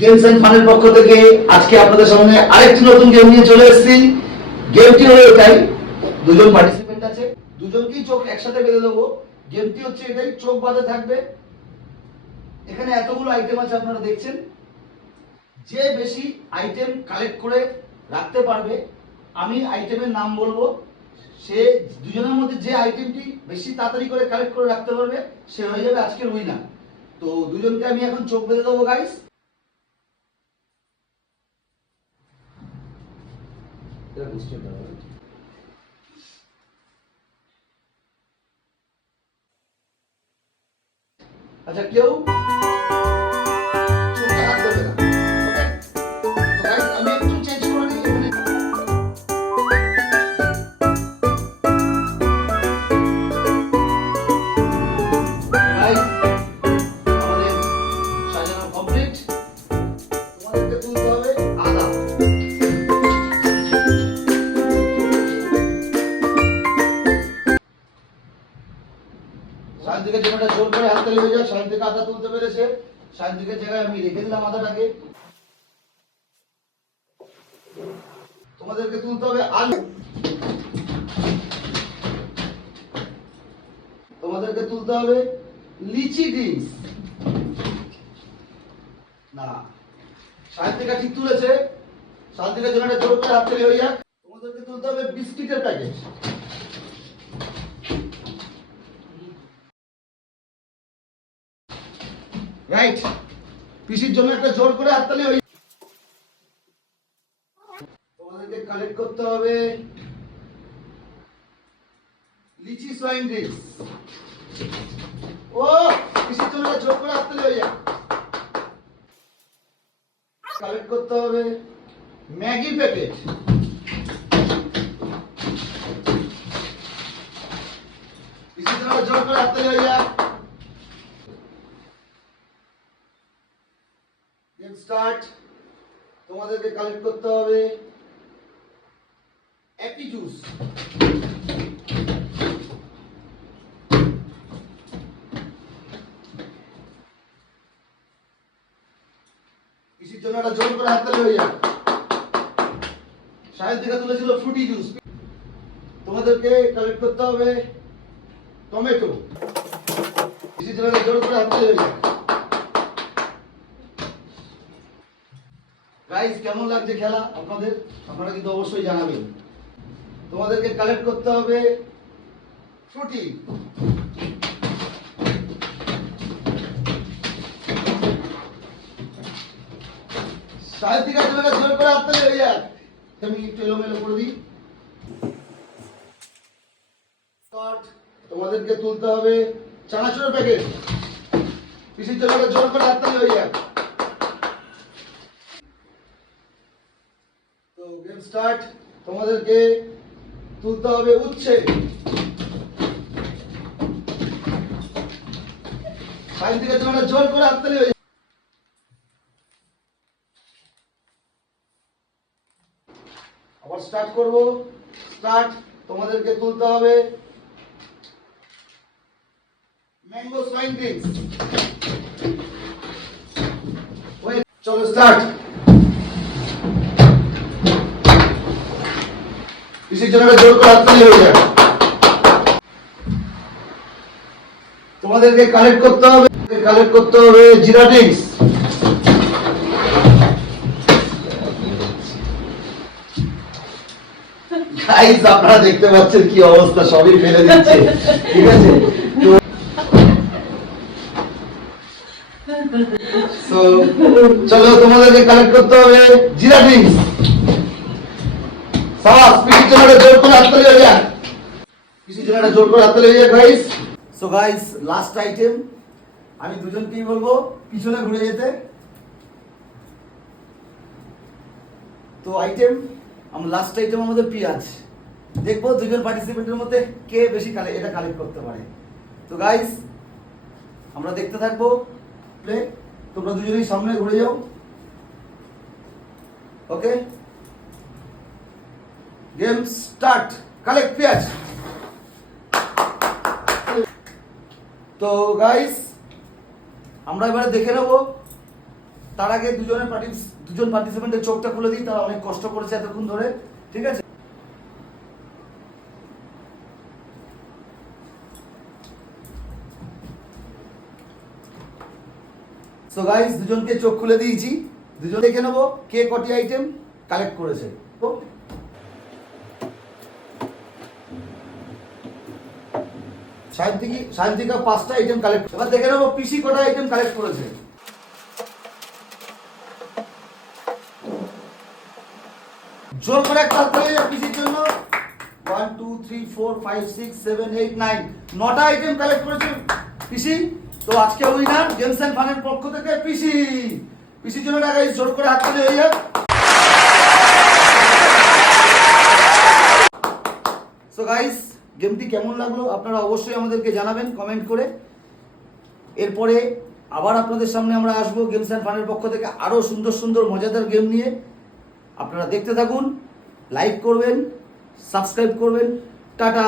Games and ফানের পক্ষ থেকে আজকে আপনাদের সামনে আরেকটি নতুন গেম নিয়ে চলে এসেছি। গেমটি হলো এটাই, দুজন পার্টিসিপেন্ট আছে, দুজনকেই চোখ একসাথে বেঁধে দেবো। গেমটি হচ্ছে এটাই, চোখ বাঁধা থাকবে। এখানে এতগুলো আইটেম আছে আপনারা দেখছেন। যে বেশি আইটেম কালেক্ট করে রাখতে পারবে, আমি আইটেমের নাম বলবো, সে দুজনের মধ্যে যে আইটেমটি বেশি তাড়াতাড়ি করে কালেক্ট করে রাখতে পারবে সে হয়ে যাবে আজকের উইনার। তো দুজনকে আমি এখন চোখ বেঁধে দেবো গাইস। আচ্ছা, কেউ চোখে হাত দেবে না, ওকে? তো গাইস আমি একটু চেঞ্জ করে দিই এখানে। গাইস আমাদের সাজানো কমপ্লিট। তোমাদেরকে তুলতে হবে আদা। সায়ন্তিকের জায়গাটা জোর করে হাততালি হয়ে যায়। সায়ন্তিক আদা তুলতে পেরেছে। সায়ন্তিকের জায়গায় আমি রেখে দিলাম আদাটাকে। তোমাদেরকে তুলতে হবে আলু। তোমাদেরকে তুলতে হবে লিচি ডিম। না, সায়ন্তিকা ঠিক তুলেছে। সায়ন্তিকের জন্য একটা জোর করে হাততালি হয়ে যাক। তোমাদেরকে তুলতে হবে বিস্কিটের প্যাকেট। রাইট, পিসির জন্য একটা জোর করে হাততালি হয়ে। তোমাদেরকে কালেক্ট করতে হবে লিচি সোয়াইন ড্রিঙ্কস। ও, পিসির জন্য একটা জোর করে হাততালি হয়ে যায়। কালেক্ট করতে হবে ম্যাগি প্যাকেট। পিসির জন্য জোর করে হাততালি হয়ে যায়। Game start. তোমাদেরকে কালেক্ট করতে হবে অ্যাপি জুস। কিসের জন্য একটা জোর করে হাততালি হয়ে যায়। সাহেব থেকে তুলেছিল ফ্রুটি জুস। তোমাদেরকে কালেক্ট করতে হবে টমেটো। কিসের জন্য একটা জোর করে হাততালি হয়ে যায়। গাইস কেমন লাগছে খেলা আপনাদের? আপনারা কিন্তু অবশ্যই জানাবেন। তোমাদেরকে কালেক্ট করতে হবে ফ্রুটি। সাহিত্যিকা তোমাকে জোর করে হাততালি হয়ে যাক। আমি একটু এলোমেলো করে দিই। তোমাদেরকে তুলতে হবে চানাচুরের প্যাকেট। পিসির জন্য জোর করে হাততালি হয়ে যাক। তো গেম স্টার্ট। তোমাদেরকে তুলতে হবে উচ্ছে। সাহিত্যিকের জন্য জোর করে হাততালি হয়ে যাক। আবার স্টার্ট করব। স্টার্ট। তোমাদেরকে তুলতে হবে ম্যাঙ্গো সোয়াইন ড্রিঙ্কস। চলো স্টার্ট। কিসের জন্য জোর করে হাততালি হয়ে যায়। তোমাদেরকে কালেক্ট করতে হবে জিরা ড্রিঙ্কস। গাইস আপনারা দেখতে পাচ্ছেন কি অবস্থা, সবই ফেলে দিচ্ছে। ঠিক আছে, তো চলো তোমাদেরকে কালেক্ট করতে হবে জিরা ড্রিঙ্কস। সাবাস, পিসির জন্য জোর করে হাততালি হয়ে যায়। পিসির জন্য জোর করে হাততালি হয়ে যায় guys. So guys last item, আমি দুজনকেই বলবো পিছনে ঘুরে যেতে। তো আইটেম লাস্ট আইটেম আমাদের পেঁয়াজ। দেখবো দুজন পার্টিসিপেন্টের মধ্যে কে বেশি এটা কালেক্ট করতে পারে। তো গাইস আমরা দেখতে থাকবো প্লে। তোমরা দুজনেই সামনে ঘুরে যাও। ওকে, গেম স্টার্ট। কালেক্ট পেঁয়াজ। তো গাইস আমরা এবারে দেখে নেব তার আগে দুজন পার্টিসিপেন্টের চোখটা খুলে দিই, তারা অনেক কষ্ট করেছে এতক্ষণ ধরে, ঠিক আছে? সো গাইস, দুজনকে চোখ খুলে দিয়েছি, দুজন দেখে নেবো কে কটি আইটেম কালেক্ট করেছে। তো সায়ন্তিকা 5টা আইটেম কালেক্ট, এবার দেখে নেবো পিসি কটা আইটেম কালেক্ট করেছে। জোর করে একটা হাত তালি পিসির জন্য। 1 2 3 4 5 6 7 8 9 9টা আইটেম কালেক্ট করেছে পিসি। তো আজকে উইনার গেমস এন্ড ফানের পক্ষ থেকে পিসির জন্য গাইস জোর করে হাত তালি হয়ে যাক। সো গাইস, গেমটি কেমন লাগলো আপনারা অবশ্যই আমাদেরকে জানাবেন কমেন্ট করে। এরপরে আবার আপনাদের সামনে আমরা আসবো গেমস এন্ড ফানের পক্ষ থেকে আরো সুন্দর সুন্দর মজাদার গেম নিয়ে। আপনারা দেখতে থাকুন, লাইক করবেন, সাবস্ক্রাইব করবেন। টাটা।